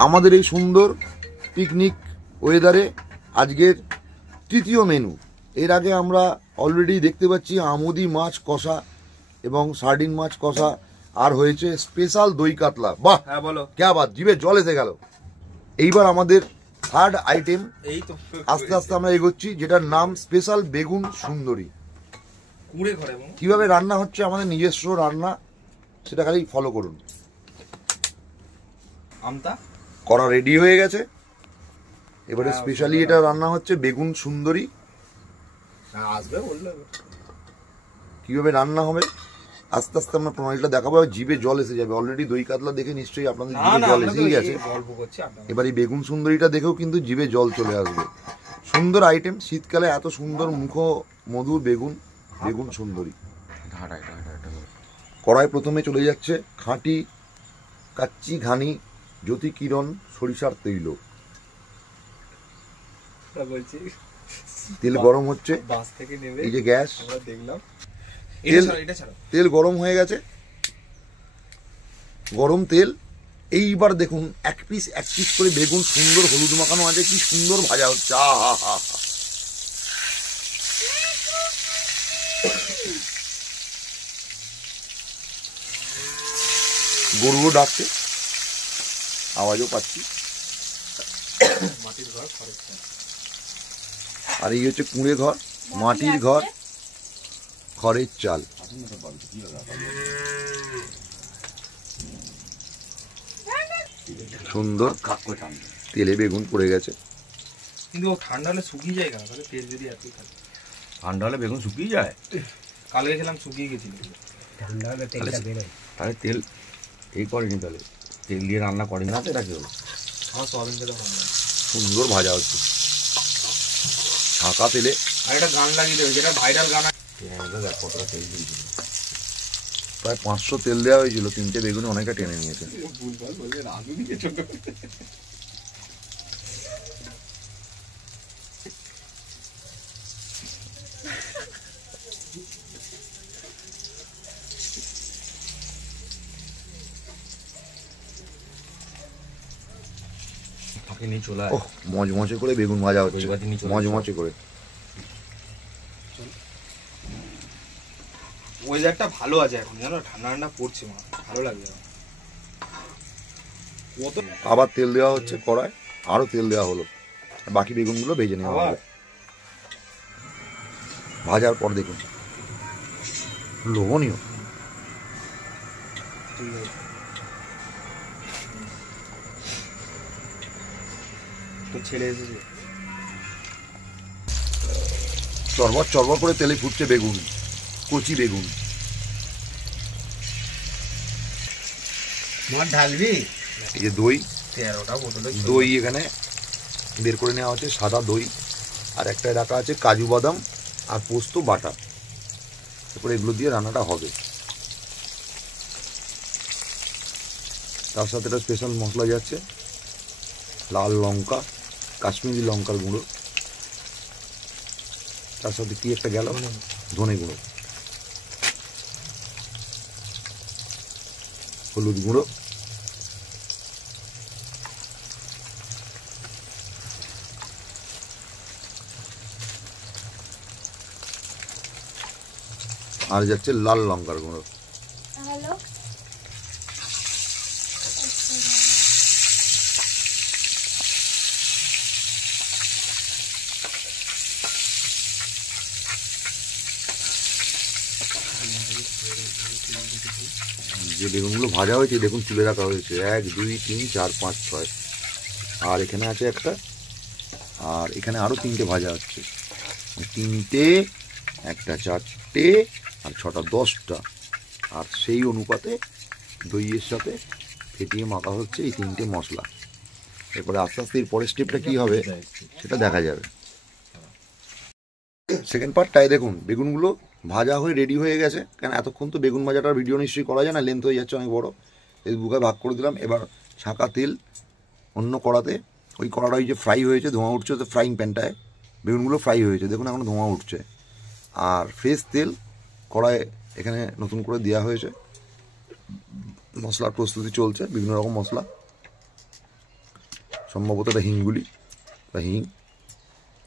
আমাদের এই সুন্দর পিকনিক ওয়েদারে আজকের তৃতীয় মেনু। এর আগে আমরা অলরেডি দেখতে পাচ্ছি আমুদি মাছ কষা এবং সার্ডিন মাছ কষা, আর হয়েছে স্পেশাল দই কাতলা। বাহ, হ্যাঁ বলো, ক্যা বাত, জিভে জল এসে গেল। এইবার আমাদের থার্ড আইটেম, এই তো আস্তে আস্তে আমরা এগোচ্ছি, যেটার নাম স্পেশাল বেগুন সুন্দরী। কুড়ে ঘরে কিভাবে রান্না হচ্ছে আমাদের নিজস্ব রান্না, সেটা খালি ফলো করুন। আমতা করা রেডি হয়ে গেছে। এবারে স্পেশালি এটা রান্না হচ্ছে বেগুন সুন্দরী। আসবে বললে কিভাবে রান্না হবে আস্তে আস্তে আমরা প্রণালীটা দেখাবো। জিভে জল এসে যাবে। অলরেডি দই কাতলা দেখে নিশ্চয়ই আপনাদের জিভে জল এসেই গেছে। এবার এই বেগুন সুন্দরীটা দেখেও কিন্তু জিভে জল চলে আসবে। সুন্দর আইটেম, শীতকালে এত সুন্দর মুখ মধুর বেগুন, বেগুন সুন্দরী। কড়াই প্রথমে চলে যাচ্ছে খাঁটি কাচ্চি ঘানি জ্যোতি কিরণ সরিষার তৈল। তেল গরম হচ্ছে, এই যে গ্যাস, তেল গরম হয়ে গেছে, গরম তেল। এইবার দেখুন এক পিস করে বেগুন সুন্দর হলুদ মাখানো আছে, কি সুন্দর ভাজা হচ্ছে। গরু ডাকছে, আওয়াজও পাচ্ছি। আর এই হচ্ছে কুঁড়ে ঘর, মাটির ঘর, খড়ের চাল। সুন্দর তেলে বেগুন পড়ে গেছে। কিন্তু ঠান্ডা হলে শুকিয়ে যায় কেন? তাহলে তেল যদি এত থাকে, ঠান্ডা হলে বেগুন শুকিয়ে যায়। কালকে খেলাম শুকিয়ে গেছিল। ঠান্ডা হলে তেলটা বেরোয়। তাহলে তেল এই করেনি, তাহলে তেল দিয়ে রান্না করেনি না, এটা কেউ। আমার সোয়াবিন তেলে সুন্দর ভাজা হচ্ছে ছাঁকা তেলে। আর একটা গান লাগিয়ে দেবে, যেটা ভাইরাল গান। কতটা তেল দিয়েছিল, প্রায় 500 তেল দেওয়া হয়েছিল, 3টে বেগুনে অনেকটা টেনে নিয়েছে। মজমচে করে বেগুন ভাজা হচ্ছে, মজমচে করে। ওয়েদারটা ভালো আছে এখন, জানো, ঠান্ডা ঠান্ডা পড়ছে, ভালো লাগছে। আবার তেল দেওয়া হচ্ছে কড়ায়, আরো তেল দেওয়া হলো, বাকি বেগুনগুলো ভেজে নেওয়া হবে। ভাজার পর দেখুন লোভনীয়। ছেড়ে এসেছে, চরবর চরবর করে তেলে ফুটছে বেগুন, কচি বেগুন। ঢালবি। এই যে দই, 13টা বোতলে দই এখানে বের করে নেওয়া হচ্ছে, সাদা দই। আর একটায় রাখা আছে কাজু বাদাম আর পোস্ত বাটা। তারপরে এগুলো দিয়ে রান্নাটা হবে। তার সাথে একটা স্পেশাল মশলা যাচ্ছে, লাল লঙ্কা, কাশ্মীরি লঙ্কার গুঁড়ো। তার সাথে কি একটা গেল, ধনে গুঁড়ো, হলুদ গুঁড়ো, আর যাচ্ছে লাল লঙ্কার গুঁড়ো। যে বেগুনগুলো ভাজা হয়েছে দেখুন তুলে রাখা হয়েছে, 1 2 3 4 5 6, আর এখানে আছে একটা, আর এখানে আরো 3টে ভাজা হচ্ছে। 3টে, একটা 4টে, আর 6টা 10টা। আর সেই অনুপাতে দইয়ের সাথে ফেটিয়ে মাখা হচ্ছে এই 3টে মশলা। এরপরে আস্তে আস্তে এর পরের স্টেপটা কি হবে সেটা দেখা যাবে। সেকেন্ড পার্টটায় দেখুন বেগুনগুলো ভাজা হয়ে রেডি হয়ে গেছে। কেন এতক্ষণ তো বেগুন ভাজাটার ভিডিও নিশ্চয়ই করা যায় না, লেন্থ হয়ে যাচ্ছে অনেক বড়। ফেসবুকে ভাগ করে দিলাম। এবার ছাঁকা তেল অন্য কড়াতে, ওই কড়াটা ওই যে ফ্রাই হয়েছে, ধোঁয়া উঠছে, তো ফ্রাইং প্যানটায় বেগুনগুলো ফ্রাই হয়েছে, দেখুন এখনও ধোঁয়া উঠছে। আর ফ্রেশ তেল কড়ায় এখানে নতুন করে দেওয়া হয়েছে। মশলার প্রস্তুতি চলছে, বিভিন্ন রকম মশলা। সম্ভবত এটা হিংগুলি বা হিং,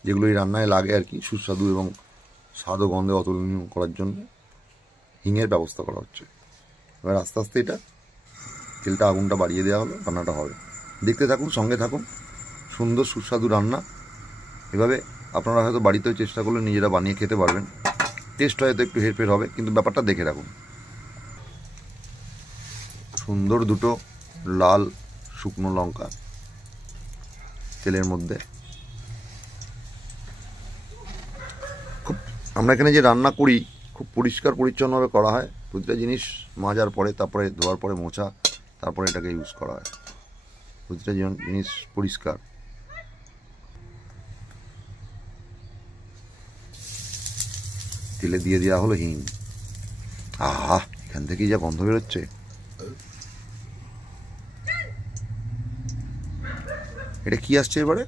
যেগুলো এই রান্নায় লাগে আর কি, সুস্বাদু এবং স্বাদ ও গন্ধে অতুলনীয় করার জন্য হিঙের ব্যবস্থা করা হচ্ছে। এবার আস্তে আস্তে এটা তেলটা আগুনটা বাড়িয়ে দেওয়া হলো, রান্নাটা হবে। দেখতে থাকুন, সঙ্গে থাকুন, সুন্দর সুস্বাদু রান্না। এভাবে আপনারা হয়তো বাড়িতেও চেষ্টা করলে নিজেরা বানিয়ে খেতে পারবেন। টেস্ট হয়তো একটু হেরফের হবে, কিন্তু ব্যাপারটা দেখে রাখুন। সুন্দর দুটো লাল শুকনো লঙ্কা তেলের মধ্যে। খুব আমরা এখানে যে রান্না করি খুব পরিষ্কার পরিচ্ছন্নভাবে করা হয়। প্রতিটা জিনিস মাজার পরে, তারপরে ধোয়ার পরে মোছা, তারপরে এটাকে ইউজ করা হয়। প্রতিটা জিনিস পরিষ্কার। তেলে দিয়ে দেওয়া হলো হিং। আহা, এখান থেকেই যা গন্ধ বেরোচ্ছে। এটা কি আসছে এবারে?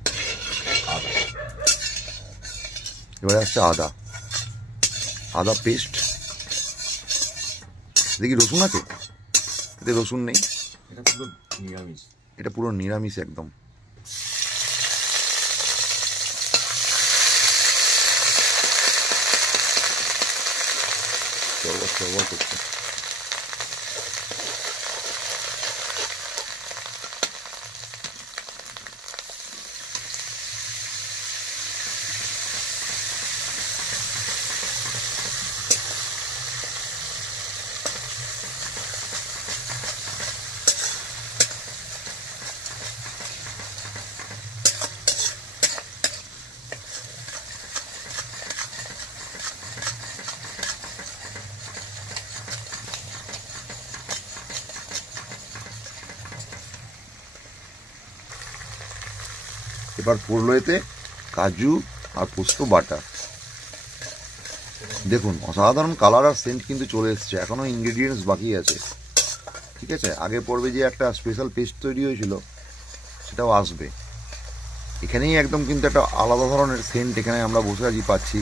এবারে আসছে আদা, আদা পেস্ট। দেখি রসুন আছে? এতে রসুন নেই, এটা পুরো নিরামিষ। এটা পুরো নিরামিষ একদম। চরবর চরবর করছে। এবার পড়লো এতে কাজু আর পোস্ত বাটা। দেখুন অসাধারণ কালার আর সেন্ট কিন্তু চলে এসছে। এখনো ইনগ্রেডিয়েন্টস বাকি আছে, ঠিক আছে? আগে পর্বে যে একটা স্পেশাল পেস্ট তৈরি হয়েছিল সেটাও আসবে। এখানেই একদম কিন্তু একটা আলাদা ধরনের সেন্ট এখানে আমরা বসে আছি পাচ্ছি।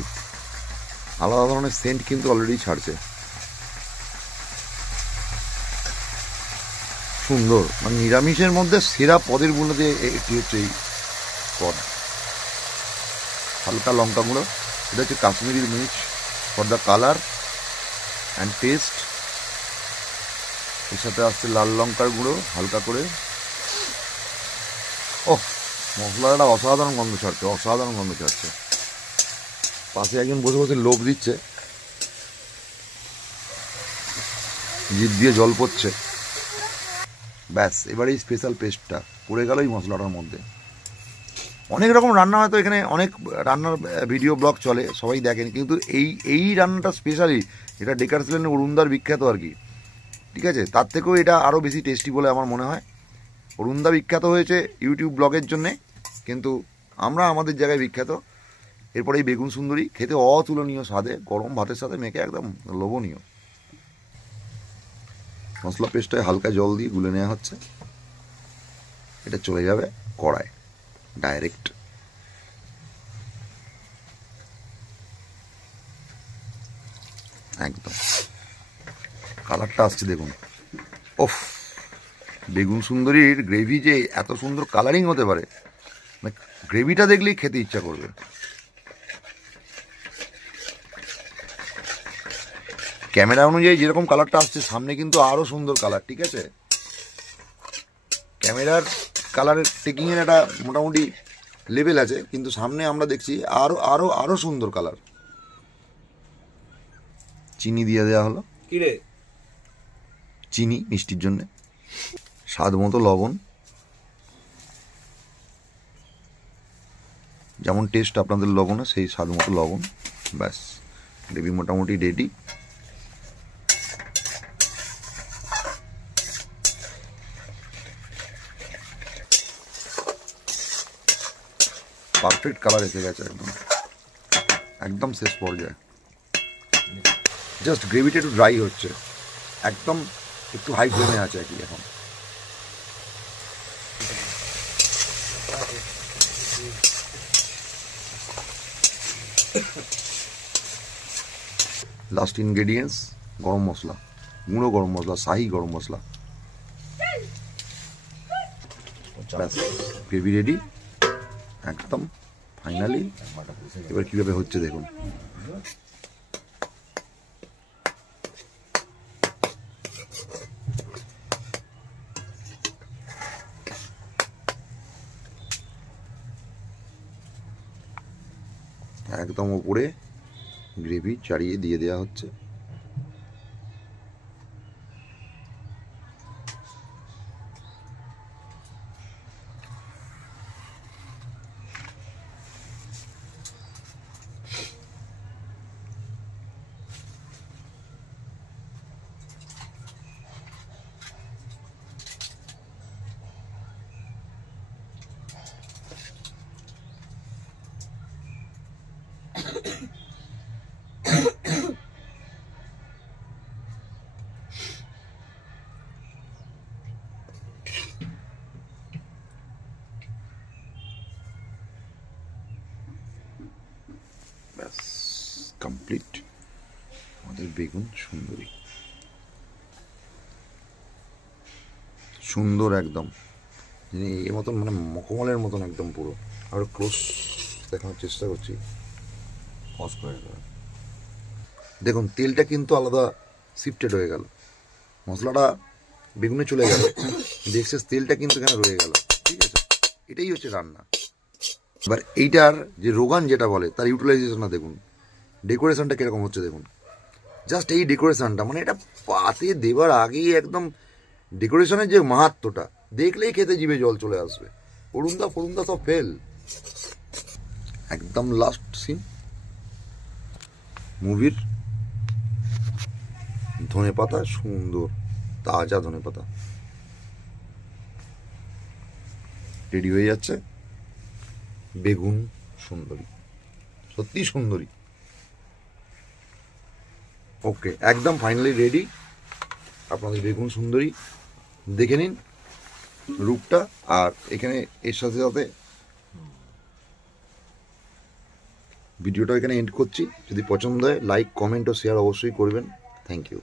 আলাদা ধরনের সেন্ট কিন্তু অলরেডি ছাড়ছে। সুন্দর, মানে নিরামিষের মধ্যে সেরা পদের মধ্যে একটি হচ্ছে এই পদ। হালকা লঙ্কা গুঁড়ো, এটা হচ্ছে কাশ্মীরি মির্চ for the colour and test. এর সাথে আসছে লাল লঙ্কার গুঁড়ো হালকা করে। ওহ, মশলাটা অসাধারণ গন্ধ ছাড়ছে, অসাধারণ গন্ধ ছাড়ছে। পাশে একজন বসে বসে লোভ দিচ্ছে, জিভ দিয়ে জল পড়ছে। ব্যাস, এবার এই স্পেশাল পেস্টটা পড়ে গেল এই মশলাটার মধ্যে। অনেক রকম রান্না হয়তো এখানে, অনেক রান্নার ভিডিও ব্লগ চলে, সবাই দেখেন, কিন্তু এই রান্নাটা স্পেশালি, এটা ডেকার্স লেনের অরুণদার বিখ্যাত আর কি, ঠিক আছে? তার থেকেও এটা আরও বেশি টেস্টি বলে আমার মনে হয়। অরুণদা বিখ্যাত হয়েছে ইউটিউব ব্লগের জন্যে, কিন্তু আমরা আমাদের জায়গায় বিখ্যাত। এরপরে এই বেগুন সুন্দরী খেতে অতুলনীয় স্বাদে, গরম ভাতের সাথে মেখে একদম লোভনীয়। মশলা পেস্টটায় হালকা জল দিয়ে গুলে নেওয়া হচ্ছে। এটা চলে যাবে কড়ায় ডাইরেক্ট। একদম কালারটা আসছে দেখুন। ওফ, বেগুন সুন্দরীর গ্রেভি যে এত সুন্দর কালারিং হতে পারে, মানে গ্রেভিটা দেখলেই খেতে ইচ্ছা করবে। ক্যামেরা অনুযায়ী যেরকম কালারটা আসছে, সামনে কিন্তু আরো সুন্দর কালার, ঠিক আছে? ক্যামেরার কালারের টেকিংয়ের একটা মোটামুটি লেভেল আছে, কিন্তু সামনে আমরা দেখছি আরো আরো আরো সুন্দর কালার। চিনি দিয়ে দেওয়া হলো, কি রে? চিনি মিষ্টির জন্য, স্বাদ মতো লবণ, যেমন টেস্ট আপনাদের লবণে সেই স্বাদ মতো লবণ। ব্যাস, গ্রেভি মোটামুটি রেডি। পারফেক্ট কালার এসে গেছে, একদম একদম শেষ পর্যায়ে। জাস্ট গ্রেভিটা একটু ড্রাই হচ্ছে, একদম একটু হাই ফ্লেমে আছে আর কি এখন। লাস্ট ইনগ্রেডিয়েন্টস গরম মশলা, গুঁড়ো গরম মশলা, শাহি গরম মশলা। ব্যাস গ্রেভি রেডি একদম ফাইনালি। এবার কীভাবে হচ্ছে দেখুন। একদম উপরে গ্রেভি চাড়িয়ে দিয়ে দেওয়া হচ্ছে। ব্যাস কমপ্লিট আমাদের বেগুন সুন্দরী, সুন্দর একদম এর মতন মানে মকমলের মতন একদম পুরো। আর ক্লোজ দেখানোর চেষ্টা করছি, পজ করে দেবে। দেখুন তেলটা কিন্তু আলাদা শিফটেড হয়ে গেল, মশলাটা বেগুনে চলে গেল, দেখছিস তেলটা কিন্তু এখানে রয়ে গেল। ঠিক আছে, এটাই হচ্ছে রান্না। এবার এইটার যে রোগান যেটা বলে তার ইউটিলাইজেশনটা দেখুন, ডেকোরেশনটা কিরকম হচ্ছে দেখুন। জাস্ট এই ডেকোরেশনটা মানে এটা পাতে দেবার আগেই একদম ডেকোরেশনের যে মাহাত্ম্যটা দেখলেই খেতে জিভে জল চলে আসবে। ফড়ুন্দা সব ফেল। একদম লাস্ট সিন মুভির, ধনেপাতা সুন্দর তাজা ধনেপাতা রেডি হয়ে যাচ্ছে। বেগুন সুন্দরী, সত্যি সুন্দরী। ওকে, একদম ফাইনালি রেডি আপনাদের বেগুন সুন্দরী। দেখে নিন রূপটা। আর এখানে এর সাথে সাথে ভিডিওটা এখানে এন্ড করছি। যদি পছন্দ হয় লাইক কমেন্ট ও শেয়ার অবশ্যই করবেন। Thank you.